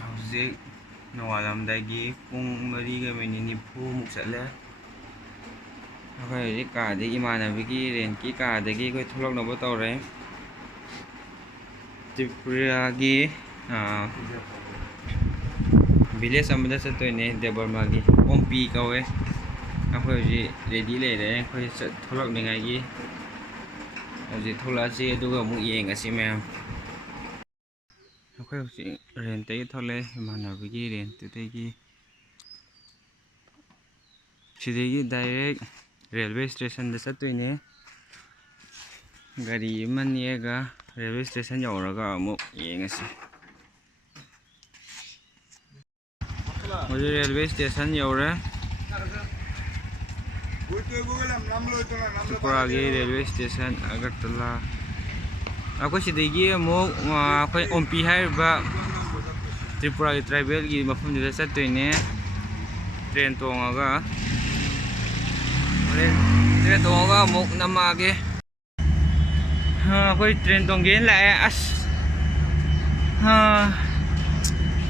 Hꯧꯖꯤꯛ ꯅꯣꯡꯉꯥꯜꯂꯝꯗꯥꯏꯒꯤ ꯄꯨꯡ 4:40 ꯆꯠꯂꯦ. ꯑꯩꯈꯣꯏ ꯍꯧꯖꯤꯛ ꯀꯥꯗꯒꯤ ꯏꯃꯥꯟꯅꯕꯤꯒꯤ ꯔꯦꯟꯠꯀꯤ ꯀꯥꯗꯒꯤ ꯑꯩꯈꯣꯏ ꯊꯣꯛꯂꯛꯅꯕ ꯇꯧꯔꯦ. ꯇ꯭ꯔꯤꯄꯨꯔꯥꯒꯤ ꯚꯤꯂꯦꯖ ꯑꯃꯗ ꯆꯠꯇꯣꯏꯅꯦ. ꯗꯦꯕꯔꯃꯥꯒꯤ ꯑꯣꯝꯄꯤ ꯀꯧꯋꯦ. ꯑꯩꯈꯣꯏ ꯍꯧꯖꯤꯛ ꯔꯦꯗꯤ ꯂꯩꯔꯦ. ꯑꯩꯈꯣꯏ ꯊꯣꯛꯂꯛꯅꯤꯉꯥꯏꯒꯤ ꯍꯧꯖꯤꯛ ꯊꯣꯛꯂꯛꯑꯁꯤ ꯑꯗꯨꯒ ꯑꯃꯨꯛ ꯌꯦꯡꯉꯁꯤ ꯃꯌꯥꯝ. ꯑꯩꯈꯣꯏ ꯍꯧꯖꯤꯛ ꯔꯦꯟꯇꯒꯤ ꯊꯣꯛꯂꯛꯑꯦ. ꯏꯃꯥꯟꯅꯕꯤꯒꯤ ꯔꯦꯟꯠꯇꯨꯗꯒꯤ ꯁꯤꯗꯒꯤ ꯗꯥꯏꯔꯦꯛ ꯔꯦꯜꯋꯦ ꯁ꯭ꯇꯦꯁꯟꯗ ꯆꯠꯇꯣꯏꯅꯦ. ꯒꯥꯔꯤ ꯑꯃ ꯅꯦꯛꯑꯒ ꯔꯦꯜꯋꯦ ꯁ꯭ꯇꯦꯁꯟ ꯌꯧꯔꯒ ꯑꯃꯨꯛ ꯌꯦꯡꯉꯁꯤ. ꯍꯧꯖꯤꯛ ꯔꯦꯜꯋꯦ ꯁ꯭ꯇꯦꯁꯟ ꯌꯧꯔꯦ. ꯇ꯭ꯔꯤꯄꯨꯔꯥꯒꯤ ꯔꯦꯜꯋꯦ ꯁ꯭ꯇꯦꯁꯟ ꯑꯒꯔꯇꯂꯥ. ꯑꯩꯈꯣই ꯁꯤꯗꯒꯤ ꯑꯃꯨꯛ ꯑꯩꯈꯣꯏ ꯑꯣꯝꯄꯤ ꯍꯥꯏꯔꯤꯕ ꯇ꯭ꯔꯤꯄꯨꯔꯥꯒꯤ ꯇ꯭ꯔꯥꯏꯕꯦꯜꯒꯤ ꯃꯐꯝꯗꯨꯗ ꯆꯠꯇꯣꯏꯅꯦ. ꯇ꯭ꯔꯦꯟ ꯇꯣꯡꯉꯒ ꯑꯃꯨꯛ ꯅꯝꯃꯛꯑꯒꯦ. ꯑꯩꯈꯣꯏ ꯇ꯭ꯔꯦꯟ ꯇꯣꯡꯒꯦꯅ ꯂꯥꯛꯑꯦ.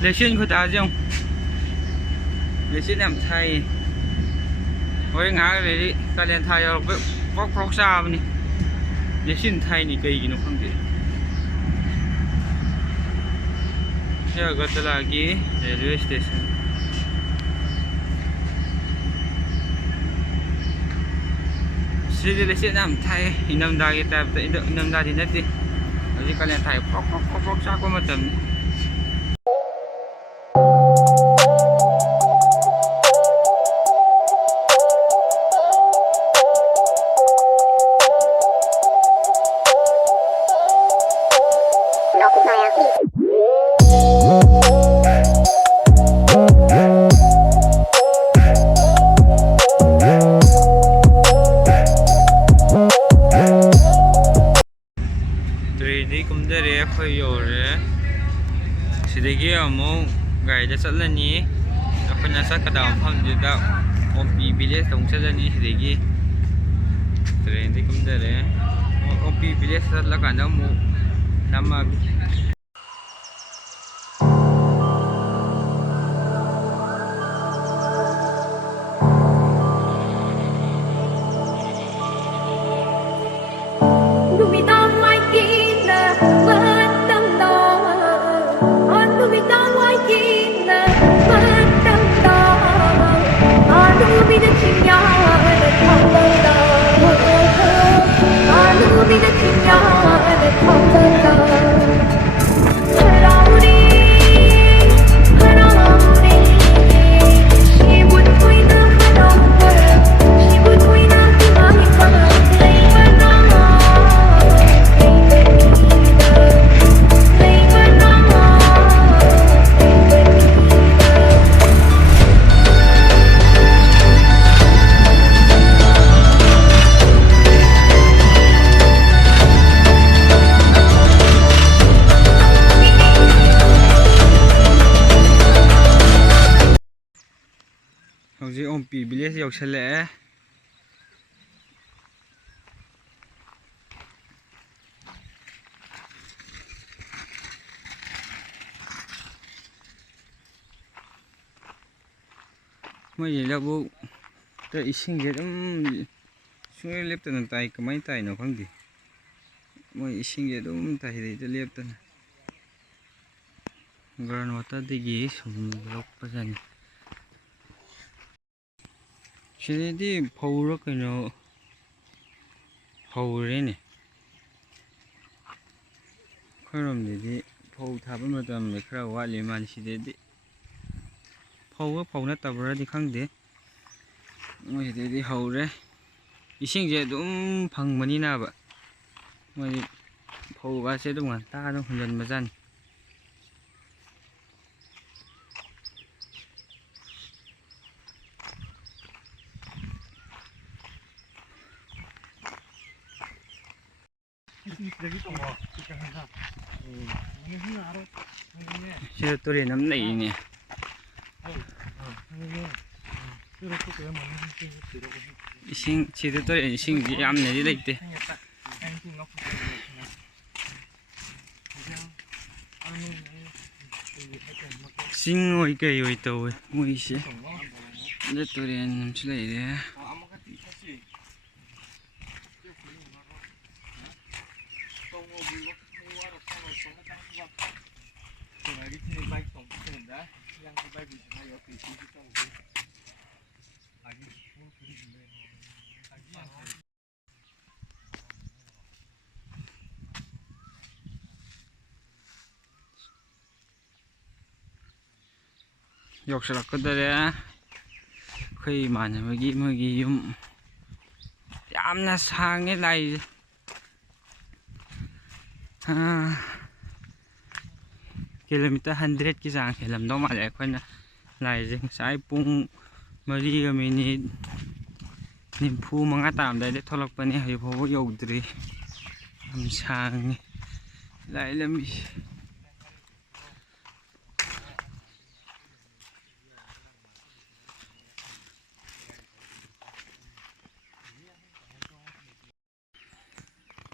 ꯂꯩꯆꯤꯟ ꯈꯨꯇꯥꯁꯦ ꯌꯦꯡꯉꯨ. ꯂꯩꯆꯤꯟ ꯌꯥꯝ ꯊꯥꯏꯌꯦ. ꯍꯣꯔꯦꯟ ꯉꯥꯏꯍꯥꯛ ꯂꯩꯔꯗꯤ ꯀꯥꯂꯦꯟ ꯊꯥ ꯌꯧꯔꯛꯄ ꯄ꯭ꯔꯣꯛ ꯄ꯭ꯔꯣꯛ ꯆꯥꯕꯅꯤ. ꯂꯩꯆꯤꯟ ꯊꯥꯏꯅꯤ ꯀꯩꯒꯤꯅꯣ ꯈꯪꯗꯦ. ꯁꯤ ꯑꯒꯔꯇꯂꯥꯒꯤ ꯔꯦꯜꯋꯦ ꯁ꯭ꯇꯦꯁꯟ. ꯁꯤꯗꯤ ꯂꯩꯆꯤꯟ ꯌꯥꯝ ꯊꯥꯏ. ꯏꯪꯊꯝꯊꯥꯒꯤ ꯇꯥꯏꯞꯇ. ꯏꯪꯊꯝꯊꯥꯗꯤ ꯅꯠꯇꯦ. ꯍꯧꯖꯤꯛ ꯀꯥꯂꯦꯟ ꯊꯥꯏ ꯄ꯭ꯔꯣꯛ ꯄ꯭ꯔꯣꯛ ꯄ꯭ꯔꯣꯛ ꯄ꯭ꯔꯣꯛ ꯆꯥꯛꯄ ꯃꯇꯝꯅꯤ. ꯇ꯭ꯔꯦꯟꯗꯒꯤ ꯀꯨꯝꯊꯔꯦ. ꯑꯩꯈꯣꯏ ꯌꯧꯔꯦ. ꯁꯤꯗꯒꯤ ꯑꯃꯨꯛ ꯒꯥꯔꯤꯗ ꯆꯠꯂꯅꯤ. ꯑꯩꯈꯣꯏꯅ ꯆꯠꯀꯗꯕ ꯃꯐꯝꯗꯨꯗ ꯑꯣꯝꯄꯤ ꯚꯤꯂꯦꯖꯇ ꯑꯃꯨꯛ ꯆꯠꯂꯅꯤ. ꯁꯤꯗꯒꯤ ꯇ꯭ꯔꯦꯟꯗꯒꯤ ꯀꯨꯝꯊꯔꯦ. ꯑꯣꯝꯄꯤ ꯚꯤꯂꯦꯖ ꯆꯠꯂꯀꯥꯟꯗ ꯑꯃꯨꯛ ꯅꯝꯃꯒꯦ. ꯍꯧꯖꯤꯛ ꯑꯣꯝꯄꯤ ꯚꯤꯂꯦꯖ ꯌꯧꯁꯜꯂꯛꯑꯦ. ꯃꯣꯏꯒꯤ ꯂꯧꯕꯨꯛꯇ ꯏꯁꯤꯡꯁꯦ ꯑꯗꯨꯝ ꯁꯨꯡꯂꯦꯞ ꯂꯦꯞꯇꯅ ꯇꯥꯏ. ꯀꯃꯥꯏꯅ ꯇꯥꯏꯅꯣ ꯈꯪꯗꯦ. ꯃꯣꯏ ꯏꯁꯤꯡꯁꯦ ꯑꯗꯨꯝ ꯇꯥꯏꯗꯩꯗ ꯂꯦꯞꯇꯅ. ꯒ꯭ꯔꯥꯎꯟ ꯋꯥꯇꯔꯗꯒꯤ ꯁꯨꯝꯂꯛꯄꯖꯥꯠꯅꯤ. ꯁꯤꯗꯗꯤ ꯐꯧꯔ ꯀꯩꯅꯣ ꯐꯧꯔꯦꯅꯦ. ꯑꯩꯈꯣꯏꯔꯣꯝꯗꯗꯤ ꯐꯧ ꯊꯥꯕ ꯃꯇꯝꯗ ꯈꯔ ꯋꯥꯠꯂꯤ ꯃꯥꯜꯂꯤ. ꯁꯤꯗꯗꯤ ꯐꯧ ꯅꯠꯇꯕ꯭ꯔꯗꯤ ꯈꯪꯗꯦ. ꯃꯣꯏꯁꯤꯗꯗꯤ ꯍꯧꯔꯦ. ꯏꯁꯤꯡꯁꯦ ꯑꯗꯨꯝ ꯐꯪꯕꯅꯤꯅꯕ ꯃꯣꯏꯗꯤ ꯐꯧꯒꯥꯁꯦ ꯑꯗꯨꯝ ꯉꯟꯇꯥ ꯑꯗꯨꯝ ꯍꯨꯟꯖꯤꯟꯕꯖꯥꯠꯅꯤ. ꯁꯤꯗ ꯇꯨꯔꯦꯟ ꯑꯃ ꯂꯩꯅꯦ. ꯏꯁꯤꯡ ꯁꯤꯗ ꯇꯨꯔꯦꯟ ꯏꯁꯤꯡꯁꯤ ꯌꯥꯝꯅꯗꯤ ꯂꯩꯇꯦ. ꯆꯤꯡ ꯑꯣꯏ ꯀꯩ ꯑꯣꯏ ꯇꯧꯋꯦ ꯃꯣꯏꯁꯦ ꯑꯗ ꯇꯨꯔꯦꯟ ꯑꯃꯁꯨ ꯂꯩꯔꯦ ꯌꯧꯁꯜꯂꯛꯀꯗꯔꯦ ꯑꯩꯈꯣꯏ ꯏꯃꯥꯟꯅꯕꯒꯤ ꯃꯣꯏꯒꯤ ꯌꯨꯝ ꯌꯥꯝꯅ ꯁꯥꯡꯉꯦ ꯂꯥꯛꯏꯁꯦ ꯀꯤꯂꯣꯃꯤꯇꯔ 100ꯀꯤ ꯆꯥꯡ ꯍꯦꯜꯂꯝꯗꯧ ꯃꯥꯜꯂꯦ ꯑꯩꯈꯣꯏꯅ ꯂꯥꯛꯏꯁꯦ ꯉꯁꯥꯏ ꯄꯨꯡ 4ꯒ ꯃꯤꯅꯤꯠ 45 ꯇꯥꯔꯝꯗꯥꯏꯗ ꯊꯣꯛꯂꯛꯄꯅꯦ ꯍꯧꯖꯤꯛ ꯐꯥꯎꯕ ꯌꯧꯗ꯭ꯔꯤ ꯌꯥꯝ ꯁꯥꯡꯉꯦ ꯂꯥꯛꯏ ꯂꯝꯕꯤꯁꯦ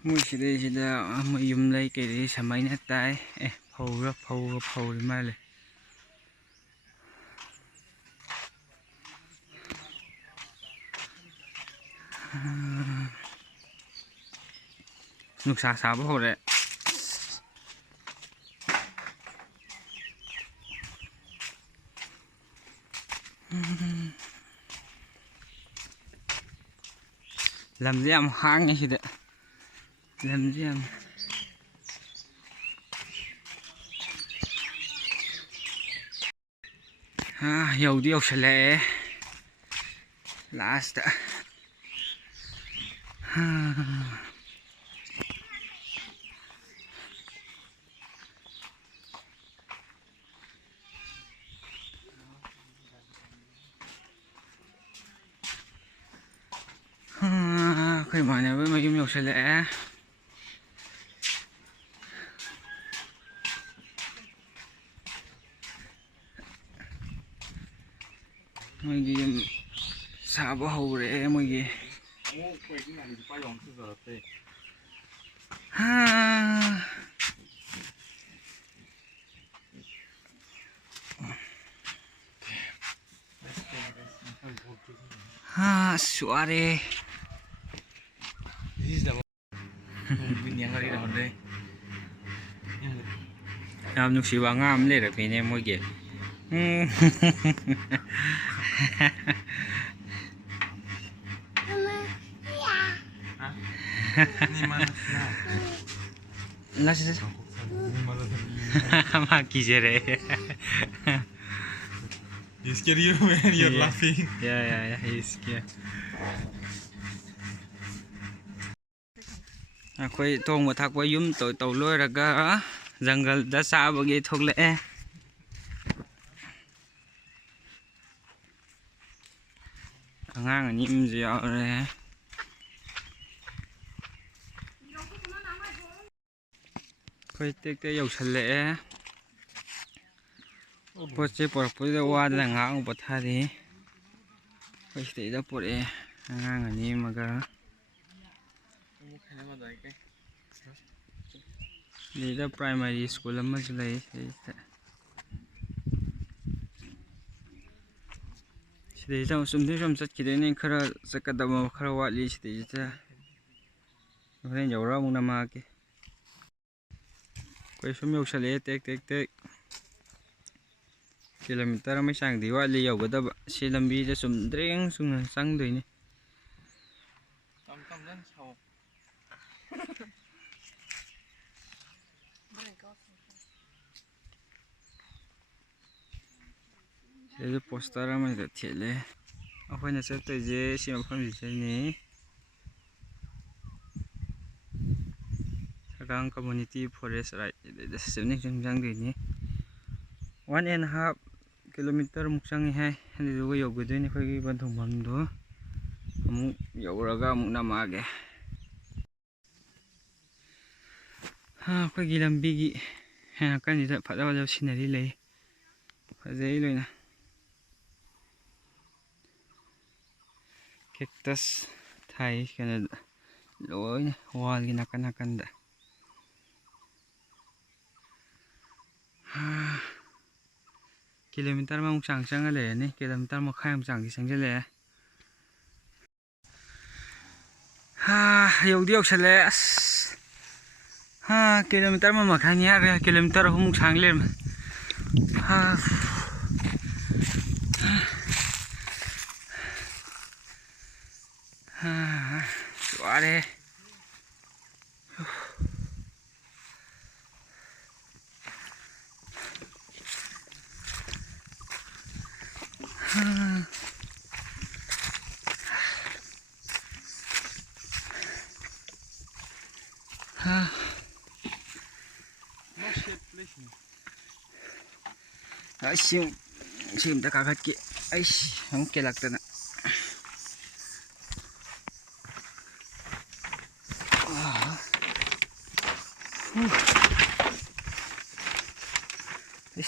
ꯃꯣꯏ ꯁꯤꯗꯩꯁꯤꯗ ꯌꯨꯝ ꯂꯩ ꯀꯩꯗꯩ ꯁꯨꯃꯥꯏꯅ ꯇꯥꯏ ꯐꯧꯔꯤ ꯃꯥꯜꯂꯦ ꯅꯨꯡꯁꯥ ꯁꯥꯕ ꯍꯧꯔꯦ ꯂꯝꯁꯦ ꯌꯥꯝ ꯍꯥꯡꯉꯦ ꯁꯤꯗ ꯂꯝꯁꯦ ꯌꯥꯝ ꯌꯧꯗꯤ ꯌꯧꯁꯜꯂꯛꯑꯦ ꯂꯥꯁꯇ ꯑꯩꯈꯣꯏ ꯏꯃꯥꯟꯅꯕ ꯃꯌꯨꯝ ꯌꯧꯁꯜꯂꯛꯑꯦ ꯃꯣꯏꯒꯤ ꯌꯨꯝ ꯁꯥꯕ ꯍꯧꯔꯦ ꯃꯣꯏꯒꯤ ꯋꯥꯔꯦ ꯌꯥꯝ ꯅꯨꯡꯁꯤꯕ ꯑꯉꯥꯡ ꯑꯃ ꯂꯩꯔꯛꯄꯤꯅꯦ ꯃꯣꯏꯒꯤ ꯃꯥ ꯀꯤꯖꯔꯦ. He's scared you, man. You're laughing. Yeah, he's scared. ꯑꯩꯈꯣꯏ ꯊꯣꯡꯕ ꯊꯥꯛꯄ ꯌꯨꯝ ꯇꯧ ꯂꯣꯏꯔꯒ ꯖꯪꯒꯜꯗ ꯆꯥꯕꯒꯤ ꯊꯣꯛꯂꯛꯑꯦ. ꯑꯉꯥꯡ ꯑꯅꯤ ꯑꯃꯁꯨ ꯌꯥꯎꯔꯦ. ꯑꯩꯈꯣꯏ ꯇꯦꯛꯇ ꯌꯧꯁꯜꯂꯛꯑꯦ. ꯄꯣꯠ ꯆꯩ ꯄꯣꯔꯛꯄꯗꯨꯗ ꯋꯥꯗꯅ ꯉꯥꯏꯍꯥꯛ ꯑꯃꯨꯛ ꯄꯣꯊꯥꯔꯤ. ꯑꯩꯈꯣꯏ ꯁꯤꯗꯩꯗ ꯄꯣꯔꯛꯑꯦ ꯑꯉꯥꯡ ꯑꯅꯤ ꯑꯃꯒ. ꯁꯤꯗꯩꯗ ꯄ꯭ꯔꯥꯏꯃꯥꯔꯤ ꯁ꯭ꯀꯨꯜ ꯑꯃꯁꯨ ꯂꯩ. ꯁꯤꯗꯩꯗ ꯆꯨꯝꯗꯩ ꯁꯨꯝ ꯆꯠꯈꯤꯗꯣꯏꯅꯦ. ꯈꯔ ꯆꯠꯀꯗꯕ ꯈꯔ ꯋꯥꯠꯂꯤ. ꯁꯤꯗꯩꯁꯤꯗ ꯍꯣꯔꯦꯟ ꯌꯧꯔ ꯑꯃꯨꯛ ꯅꯝꯃꯛꯑꯒꯦ. ꯑꯩꯈꯣꯏ ꯁꯨꯝ ꯌꯧꯁꯜꯂꯛꯑꯦ ꯇꯦꯛ ꯀꯤꯂꯣꯃꯤꯇꯔ ꯑꯃꯒꯤ ꯆꯥꯡꯗꯤ ꯋꯥꯠꯂꯤ ꯌꯧꯒꯗꯕ. ꯁꯤ ꯂꯝꯕꯤꯗ ꯆꯨꯝꯗ꯭ꯔꯤꯡ ꯆꯨꯝꯅ ꯆꯪꯗꯣꯏꯅꯤ. ꯁꯤꯗ ꯄꯣꯁꯇꯔ ꯑꯃꯗ ꯊꯦꯠꯂꯦ. ꯑꯩꯈꯣꯏꯅ ꯆꯠꯇꯣꯏꯁꯦ ꯁꯤ ꯃꯐꯝꯁꯤꯗꯅꯤ. ꯁꯔꯥꯡ ꯀꯝꯃꯨꯅꯤꯇꯤ ꯐꯣꯔꯦꯁ ꯔꯥꯏꯠ ꯑꯗꯨꯗ ꯆꯪꯗꯣꯏꯅꯤ. 1.5 ꯀꯤꯂꯣꯃꯤꯇꯔꯃꯨꯛ ꯆꯪꯉꯤ ꯍꯥꯏ. ꯑꯗꯨꯗꯨꯒ ꯌꯧꯒꯗꯣꯏꯅꯤ ꯑꯩꯈꯣꯏꯒꯤ ꯕꯟꯊꯨꯡꯐꯝꯗꯣ. ꯑꯃꯨꯛ ꯌꯧꯔꯒ ꯑꯃꯨꯛ ꯅꯝꯃꯛꯑꯒꯦ. ꯑꯩꯈꯣꯏꯒꯤ ꯂꯝꯕꯤꯒꯤ ꯅꯥꯀꯟꯁꯤꯗ ꯐꯖ ꯁꯤꯅꯔꯤ ꯂꯩ. ꯐꯖꯩ ꯂꯣꯏꯅ. ꯀꯦꯛꯇꯁ ꯊꯥꯏ ꯀꯩꯅꯣꯗ ꯂꯣꯏꯅ ꯋꯥꯜꯒꯤ ꯅꯥꯀꯟꯗ. kilometer mong chang chang le ni kilometer mo khai chang ki sang le ha yau diok chale ha kilometer mo khai ni ha kilometer hum chang le ha ha ware sim ta kagat ki ai hang kelak ta na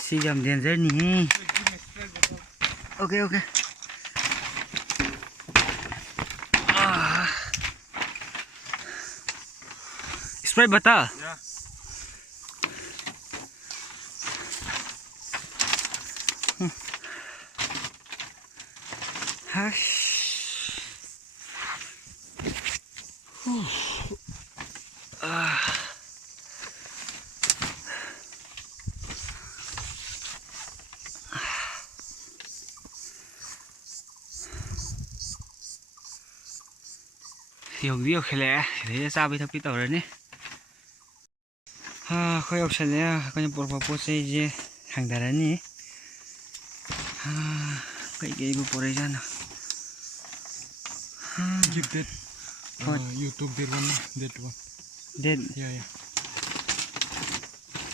si jam danger ni okay spray bata Yeah. Hush. Hiểu biết khỏe thế sao bây giờ biết tàu rồi nè ha khơi học sinh nè coi như bộ phận xe gì hàng đá nè ha cái bộ đây ra nào Give that. YouTube that one. That one. Dead. Yeah.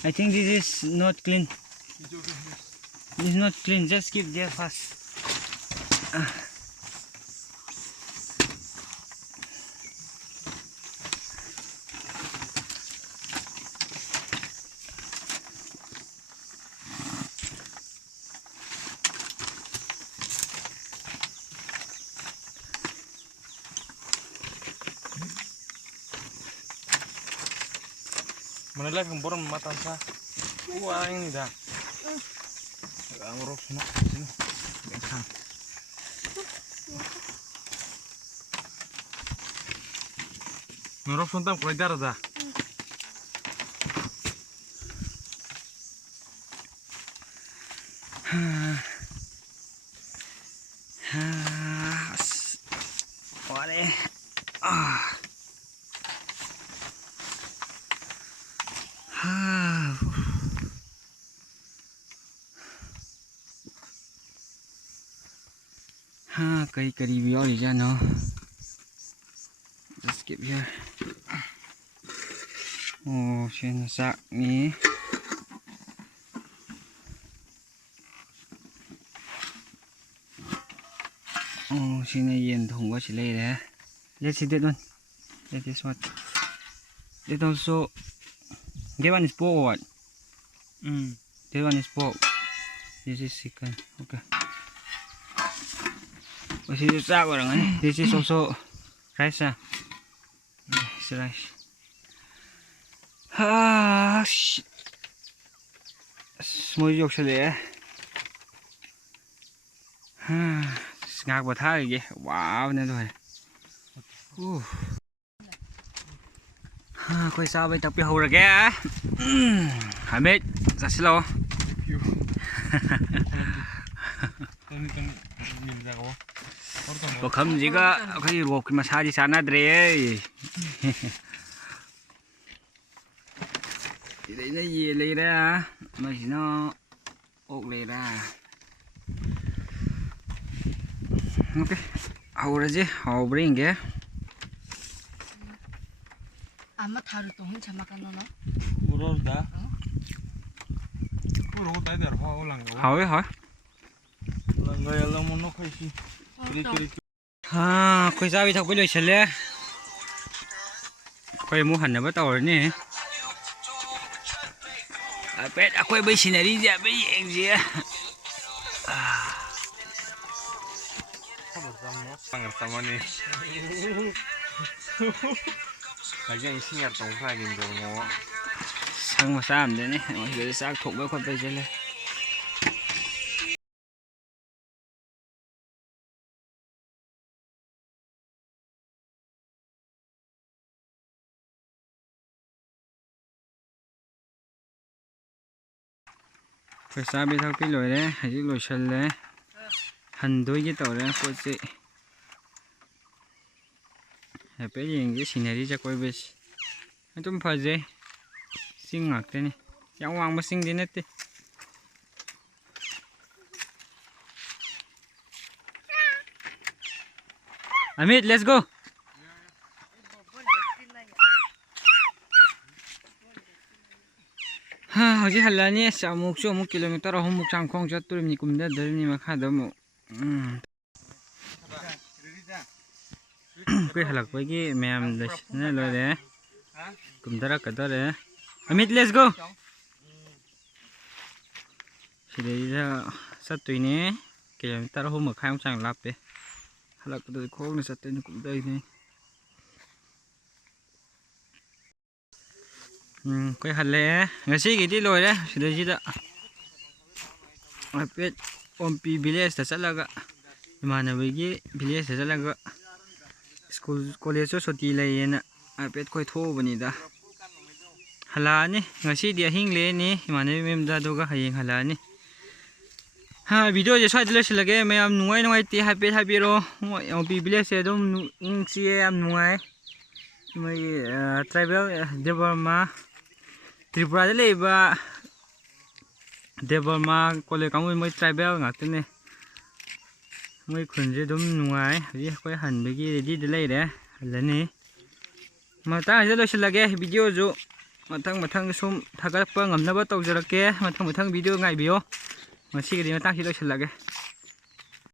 I think this is not clean. It's okay. This is not clean. Just keep there fast. Mana lagi boron mata sa. Wah ini dah. Ngorok sini. Sini. Bengkang. Ngorok sontam keledar dah. Oleh. Cây cari bio đi ra nó. Just skip here. Trên sạc ní. Trên này yên thùng quá chỉ lấy đấy. Let's see that one. That is what. That also. That one is pork or what? That one is pork. This is chicken. Okay. This is this is also rice. It's rice. Môi dọc sẽ ngạc vào thái kìa. Wow này rồi. Quay sao bây tập bị hầu rồi kìa. Hải mết ra xin lỗi. Không gì cả cái ruột mà sao đi sao nát đấy. Thì đấy nó gì lấy ra mà chỉ nó ốc lấy ra. Ok hầu ra chứ hầu bring kìa. 아마 다를 또 혼자 막아놓나? Urus dah. Urus tadi ada apa ulang? Hỏi hỏi. Ulang gaya lang muna kay si. Quay ra bị thọc với lời chân lẽ. Quay mua hẳn là bắt tàu rồi nè. Pet quay bây xin đi ra bây giờ gì á. Sangat sama nih. Lagi yang singar tong khai gitu ngó. Sang mà sao đấy nè, mọi người sang thục với con bây giờ lên. ꯑꯩꯈꯣꯏ ꯆꯥꯕꯤ ꯊꯛꯄꯤ ꯂꯣꯏꯔꯦ ꯍꯧꯖꯤꯛ ꯂꯣꯏꯁꯜꯂꯦ ꯍꯟꯗꯣꯏꯒꯤ ꯇꯧꯔꯦ ꯄꯣꯠ ꯆꯩ ꯍꯥꯏꯐꯦꯠ ꯌꯦꯡꯒꯦ ꯁꯤꯅꯔꯤ ꯆꯥꯀꯣꯏꯕꯁꯤ ꯑꯗꯨꯝ ꯐꯖꯩ ꯆꯤꯡ ꯉꯥꯛꯇꯅꯤ ꯌꯥꯝ ꯋꯥꯡꯕ ꯆꯤꯡꯗꯤ ꯅꯠꯇꯦ Amit, let's go. Hꯧji halani amuk su amuk kilometer ahumuk changkhong chatturibni kumdadribni makhada amuk koi halakpagi mayam dasna lore kumdarakadare Amit, let's go. Sidayda sattuine kilometer ahumuk khayam chang lappe halakpada khong sattuine kumdaine koi halle ngasi gidi loire sidayda apet ompi village ta chalaga imanabagi village ta chalaga school college so soti layena apet koi thobani da halani ngasi dia hingle ni imanabi memda doga hayeng halani ha video je swa dile silage mayam nuai nuai ti happy happy ro ompi village se dum ingsi am nuai mai tribal debarma Tripura leba Debarma kole kamu mai tribal ngakne mai khunje dum nuai ri koi hanbegi ready de leire halani mata ja losilage video jo mathang sum thagarpa ngamnaba tawjarake mathang video ngai biyo ngasi gidi matang si losilage